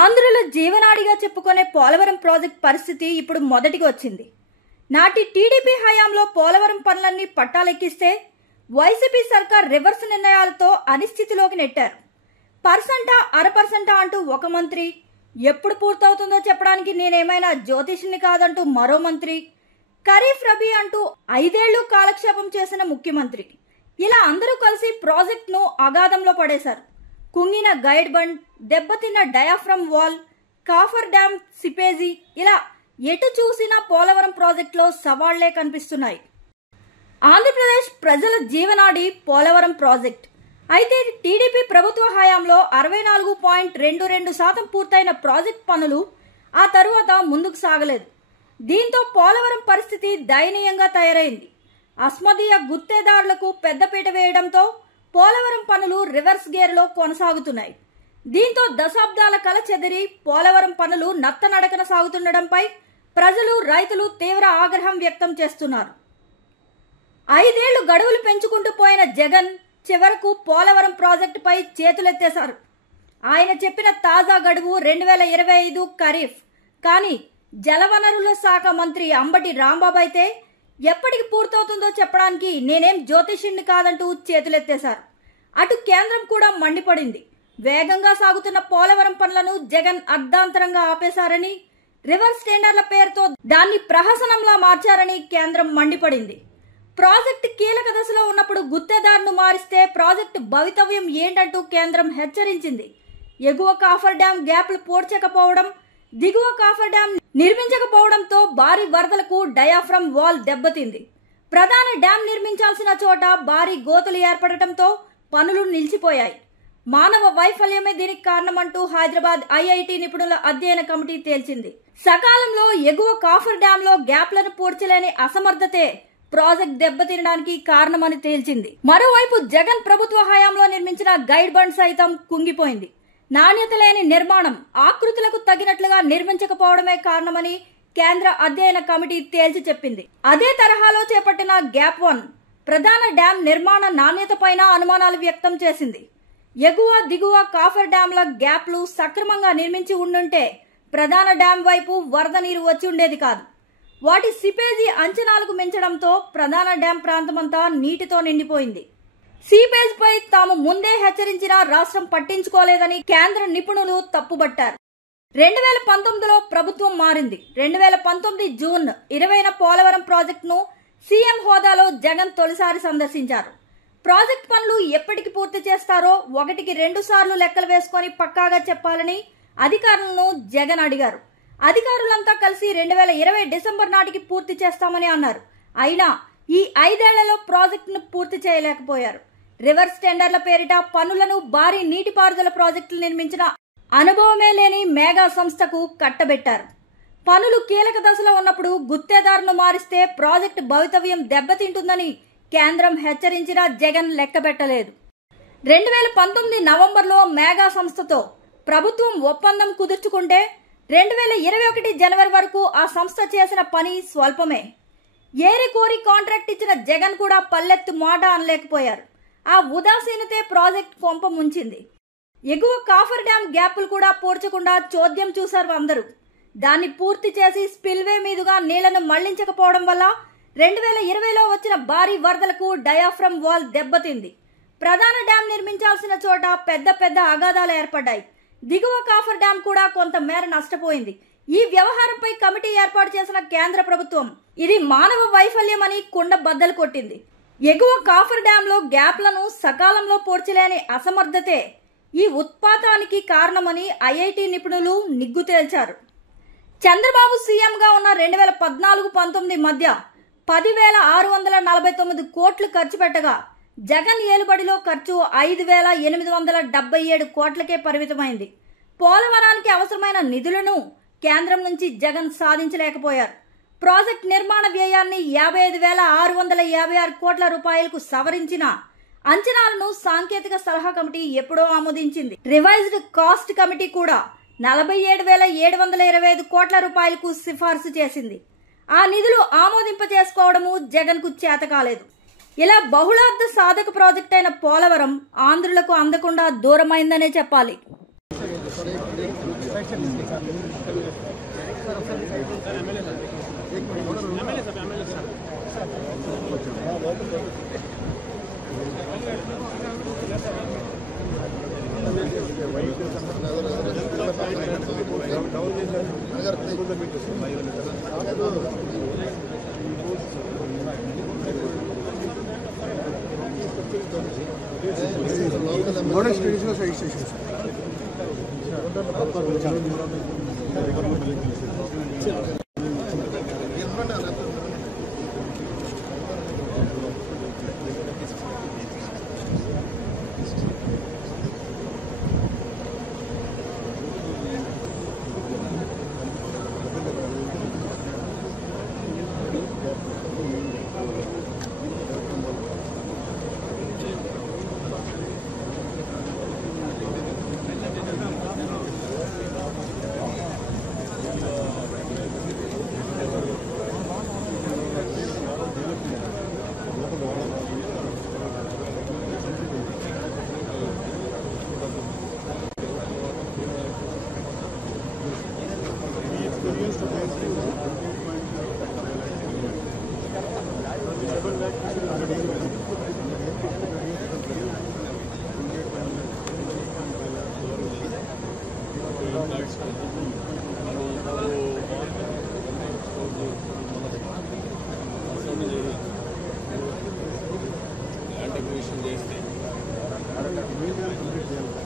ఆంధ్రుల జీవనాడిగా చెప్పుకునే పోలవరం ప్రాజెక్ట్ పరిస్థితి ఇప్పుడు మొదటికి వచ్చింది. నాటి టీడీపీ హయాంలో పోలవరం పనులన్నీ పట్టాలెక్కిస్తే వైసీపీ సర్కార్ రివర్స్ నిర్ణయాలతో అనిశ్చితిలోకి నెట్టారు. పర్సంటా అరపర్సంటా అంటూ ఒక మంత్రి, ఎప్పుడు పూర్తవుతుందో చెప్పడానికి నేనేమైనా జ్యోతిషుల్ని కాదంటూ మరో మంత్రి, ఖరీఫ్ రబీ అంటూ 5 ఏళ్లు కాలక్షేపం చేసిన ముఖ్యమంత్రి, ఇలా అందరూ కలిసి ప్రాజెక్టును అగాధంలో పడేశారు. కుంగిన గైడ్ బండ్, దెబ్బతిన్న డయాఫ్రమ్ వాల్, కాఫర్ డ్యామ్ సిపేజీ, ఇలా ఎటు చూసినా పోలవరం ప్రాజెక్టులో సవాళ్లే కనిపిస్తున్నాయి. ఆంధ్రప్రదేశ్ ప్రజల జీవనాడి పోలవరం ప్రాజెక్ట్. అయితే టీడీపీ ప్రభుత్వ హయాంలో 64.22% పూర్తయిన ప్రాజెక్ట్ పనులు ఆ తరువాత ముందుకు సాగలేదు. దీంతో పోలవరం పరిస్థితి దయనీయంగా తయారైంది. అస్మదీయ గుత్తేదారులకు పెద్దపీట వేయడంతో పోలవరం పనులు రివర్స్ గేర్లో కొనసాగుతున్నాయి. దీంతో దశాబ్దాల కల చెదిరి పోలవరం పనులు నత్తనడకన సాగుతుండటంపై ప్రజలు, రైతులు తీవ్ర ఆగ్రహం వ్యక్తం చేస్తున్నారు. 5 ఏళ్లు గడువులు పెంచుకుంటూ పోయిన జగన్ చివరకు పోలవరం ప్రాజెక్టుపై చేతులెత్తేశారు. ఆయన చెప్పిన తాజా గడువు 2025 ఖరీఫ్. కానీ జలవనరుల శాఖ మంత్రి అంబటి రాంబాబు అయితే ఎప్పటికి పూర్తవుతుందో చెప్పడానికి నేనేం జ్యోతిషుణ్ణి కాదంటూ చేతులెత్తేశారు. అటు కేంద్రం కూడా మండిపడింది. వేగంగా సాగుతున్న పోలవరం పనులను జగన్ అర్ధాంతరంగా ఆపేశారని, రివర్స్ టెండర్ల పేరుతో దాన్ని ప్రహసనంలా మార్చారని కేంద్రం మండిపడింది. ప్రాజెక్టు కీలక దశలో ఉన్నప్పుడు గుత్తేదారును మారిస్తే ప్రాజెక్టు భవితవ్యం ఏంటంటూ కేంద్రం హెచ్చరించింది. ఎగువ కాఫర్ డ్యాం గ్యాప్లు పూడ్చకపోవడం, దిగువ కాఫర్ డ్యాం నిర్మించకపోవడంతో భారీ వరదలకు డయాఫ్రమ్ వాల్ దెబ్బతింది. ప్రధాన డ్యాం నిర్మించాల్సిన చోట భారీ గోతులు ఏర్పడటంతో పనులు నిలిచిపోయాయి. మానవ వైఫల్యమే దీనికి కారణమంటూ హైదరాబాద్ ఐఐటి నిపుణుల అధ్యయన కమిటీ తేల్చింది. సకాలంలో ఎగువ కాఫర్ డ్యాంలో గ్యాప్లను పూడ్చలేని అసమర్థతే ప్రాజెక్ట్ దెబ్బతినడానికి కారణమని తేల్చింది. మరోవైపు జగన్ ప్రభుత్వ హయాంలో నిర్మించిన గైడ్ బండ్ సైతం కుంగిపోయింది. నాణ్యత లేని నిర్మాణం, ఆకృతులకు తగినట్లుగా నిర్మించకపోవడమే కారణమని కేంద్ర అధ్యయన కమిటీ తేల్చి చెప్పింది. అదే తరహాలో చేపట్టిన గ్యాప్ 1 ప్రధాన డ్యాం నిర్మాణ నాణ్యతపైన అనుమానాలు వ్యక్తం చేసింది. ఎగువ, దిగువ కాఫర్ డ్యాంల గ్యాప్లు సక్రమంగా నిర్మించి ఉండుంటే ప్రధాన డ్యాం వైపు వరద నీరు వచ్చి ఉండేది కాదు. వాటి సిపేజీ అంచనాలకు మించడంతో ప్రధాన డ్యాం ప్రాంతమంతా నీటితో నిండిపోయింది. సీపేజ్ పై తాము ముందే హెచ్చరించినా రాష్ట్రం పట్టించుకోలేదని కేంద్ర నిపుణులు తప్పుబట్టారు. 2019లో ప్రభుత్వం మారింది. 2019 జూన్ 20న పోలవరం ప్రాజెక్టును సీఎం హోదాలో జగన్ తొలిసారి సందర్శించారు. ప్రాజెక్ట్ పనులు ఎప్పటికి పూర్తి చేస్తారో 1కి 2 సార్లు లెక్కలు వేసుకొని పక్కాగా చెప్పాలని అధికారులను జగన్ అడిగారు. అధికారులంతా కలిసి 2020 డిసెంబర్ నాటికి పూర్తి చేస్తామని అన్నారు. అయినా ఈ 5 ఏళ్లలో ప్రాజెక్టును పూర్తి చేయలేకపోయారు. రివర్స్ టెండర్ల పేరిట పనులను భారీ నీటిపారుదల ప్రాజెక్టులు నిర్మించిన అనుభవమే లేని మేఘా సంస్థకు కట్టబెట్టారు. పనులు కీలక దశలో ఉన్నప్పుడు గుత్తేదారును మారిస్తే ప్రాజెక్టు భవితవ్యం దెబ్బతింటుందని కేంద్రం హెచ్చరించినా జగన్ లెక్కబెట్టలేదు. 2019 నవంబర్లో మేఘా సంస్థతో ప్రభుత్వం ఒప్పందం కుదుర్చుకుంటే 2021 జనవరి వరకు ఆ సంస్థ చేసిన పని స్వల్పమే. ఏరి కోరి కాంట్రాక్ట్ ఇచ్చిన జగన్ కూడా పల్లెత్తు మాట అనలేకపోయారు. ఆ ఉదాసీనతే ప్రాజెక్ట్ కొంప ముంచింది. ఎగువ కాఫర్ డ్యాం గ్యాప్లు కూడా పూడ్చకుండా చోద్యం చూశారు అందరూ. దాన్ని పూర్తి చేసి స్పిల్వే మీదుగా నీళ్లను మళ్లించకపోవడం వల్ల 2020లో వచ్చిన భారీ వరదలకు డయాఫ్రమ్ వాల్ దెబ్బతింది. ప్రధాన డ్యాం నిర్మించాల్సిన చోట పెద్ద పెద్ద అగాధాలు ఏర్పడ్డాయి. దిగువ కాఫర్ డ్యాం కూడా కొంత మేర నష్టపోయింది. ఈ వ్యవహారంపై కమిటీ ఏర్పాటు చేసిన కేంద్ర ప్రభుత్వం ఇది మానవ వైఫల్యమని కుండ బద్దలు కొట్టింది. ఎగువ కాఫర్ డ్యాంలో గ్యాప్లను సకాలంలో పూడ్చలేని అసమర్థతే ఈ ఉత్పాతానికి కారణమని ఐఐటి నిపుణులు నిగ్గు తేల్చారు. చంద్రబాబు సీఎంగా ఉన్న 2014-19 మధ్య 10,649 కోట్లు ఖర్చు పెట్టగా జగన్ ఏలుబడిలో ఖర్చు 5,877 కోట్లకే పరిమితమైంది. పోలవరానికి అవసరమైన నిధులను కేంద్రం నుంచి జగన్ సాధించలేకపోయారు. ప్రాజెక్ట్ నిర్మాణ వ్యయాన్ని 55,656 కోట్ల రూపాయలకు సవరించిన అంచనాలను సాంకేతిక సలహా కమిటీ ఎప్పుడో ఆమోదించింది. రివైజ్డ్ కాస్ట్ కమిటీ కూడా 47,725 కోట్ల రూపాయలకు సిఫార్సు చేసింది. ఆ నిధులు ఆమోదింపజేసుకోవడము జగన్ కు చేత కాలేదు. ఇలా బహుళార్థ సాధక ప్రాజెక్ట్ అయిన పోలవరం ఆంధ్రులకు అందకుండా దూరమైందనే చెప్పాలి. मॉडल स्टेशन का सही स्टेशन experienced